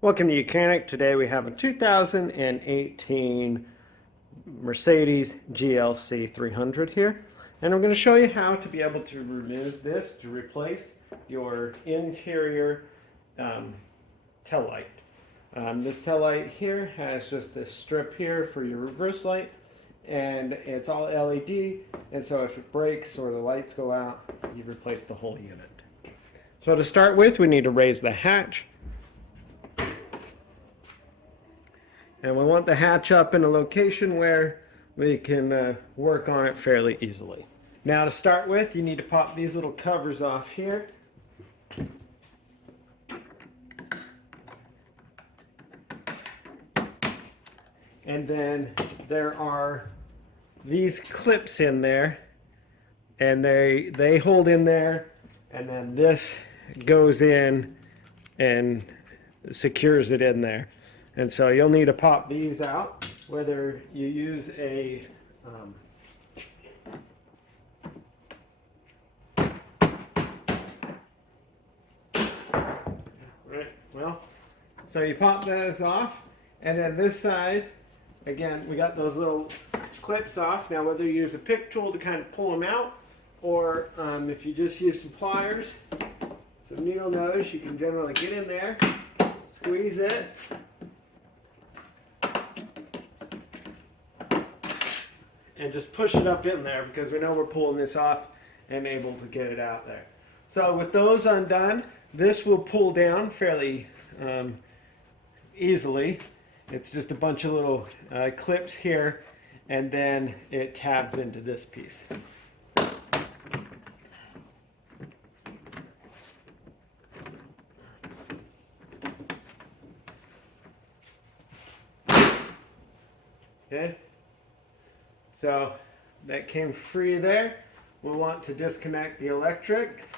Welcome to YOUCANIC. Today we have a 2018 Mercedes GLC 300 here. And I'm going to show you how to be able to remove this to replace your interior tail light. This tail light here has just this strip here for your reverse light, and it's all LED, and so if it breaks or the lights go out, you replace the whole unit. So to start with, we need to raise the hatch. And we want the hatch up in a location where we can work on it fairly easily. Now to start with, you need to pop these little covers off here. And then there are these clips in there, and they hold in there, and then this goes in and secures it in there. And so you'll need to pop these out, whether you use a so you pop those off, and then this side, again, we got those little clips off. Now whether you use a pick tool to kind of pull them out, or if you just use some pliers, some needle nose, you can generally get in there, squeeze it, and just push it up in there, because we know we're pulling this off and able to get it out there. So with those undone, this will pull down fairly easily. It's just a bunch of little clips here, and then it tabs into this piece. Okay. So that came free there. We'll want to disconnect the electrics.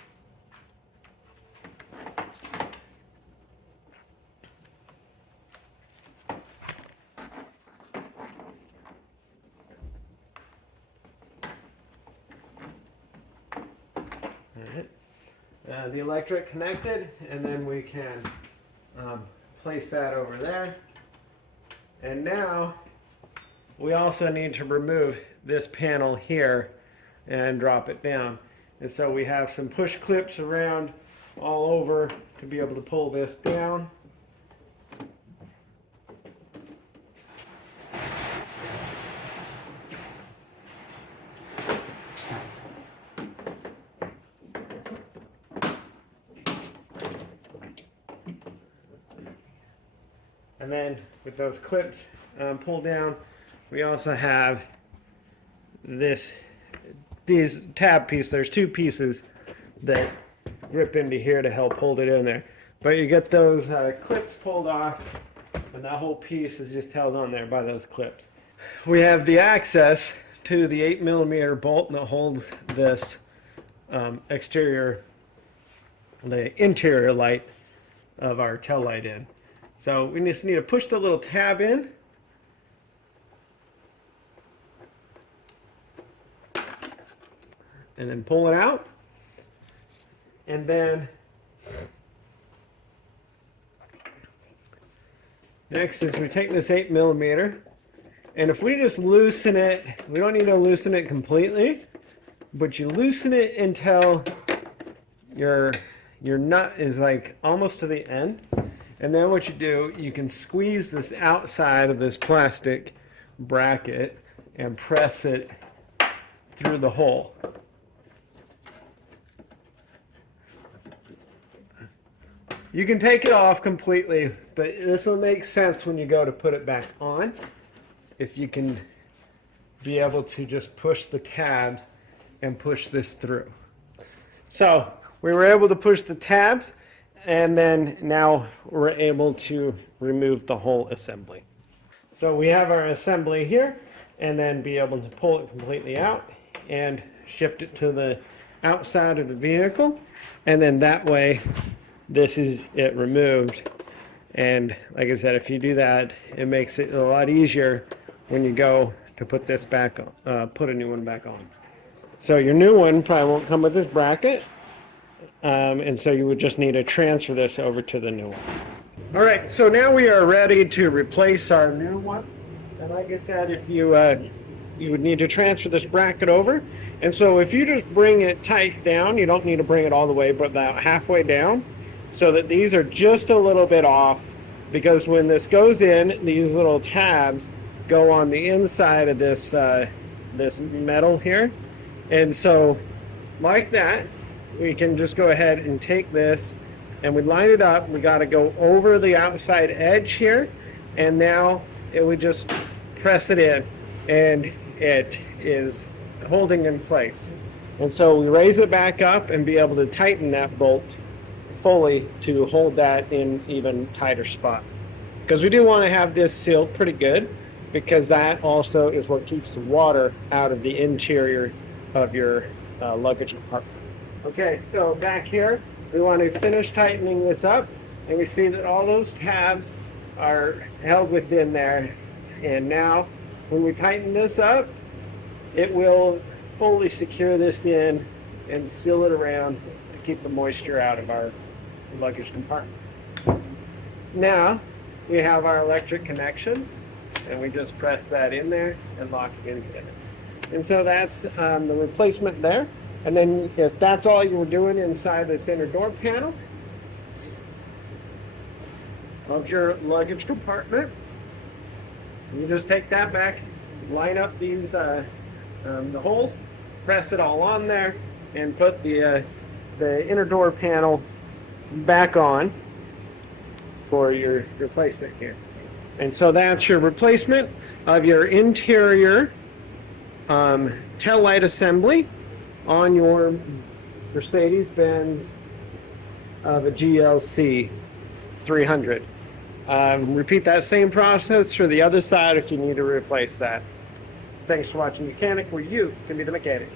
The electric connected, and then we can place that over there. And now we also need to remove this panel here and drop it down. And so we have some push clips around all over to be able to pull this down. And then with those clips pulled down, we also have these tab piece. There's two pieces that grip into here to help hold it in there. But you get those clips pulled off, and that whole piece is just held on there by those clips. We have the access to the 8mm bolt that holds this the interior light of our tail light in. So we just need to push the little tab in, and then pull it out. And then next is we take this 8mm, and if we just loosen it, we don't need to loosen it completely, but you loosen it until your nut is like almost to the end. And then what you do, you can squeeze this outside of this plastic bracket and press it through the hole. You can take it off completely, but this will make sense when you go to put it back on, if you can be able to just push the tabs and push this through. So we were able to push the tabs, and then now we're able to remove the whole assembly. So we have our assembly here, and then be able to pull it completely out and shift it to the outside of the vehicle, and then that way this is it removed. And like I said, if you do that, it makes it a lot easier when you go to put this back on, put a new one back on. So your new one probably won't come with this bracket, and so you would just need to transfer this over to the new one. All right, so now we are ready to replace our new one. And like I said, if you you would need to transfer this bracket over. And so if you just bring it tight down, you don't need to bring it all the way, but about halfway down, so that these are just a little bit off, because when this goes in, these little tabs go on the inside of this this metal here. And so like that, we can just go ahead and take this and we line it up. We got to go over the outside edge here, and now it would just press it in, and it is holding in place. And so we raise it back up and be able to tighten that bolt fully to hold that in even tighter spot, because we do want to have this sealed pretty good, because that also is what keeps the water out of the interior of your luggage compartment. Okay, so back here, we want to finish tightening this up, and we see that all those tabs are held within there. And now, when we tighten this up, it will fully secure this in and seal it around to keep the moisture out of our luggage compartment. Now, we have our electric connection, and we just press that in there and lock it in again. And so that's the replacement there. And then if that's all you were doing inside this inner door panel of your luggage compartment, you just take that back, line up these the holes, press it all on there, and put the inner door panel back on for your replacement here. And so that's your replacement of your interior tail light assembly on your Mercedes-Benz of a GLC 300. Repeat that same process for the other side if you need to replace that. Thanks for watching YOUCANIC, where you can be the mechanic.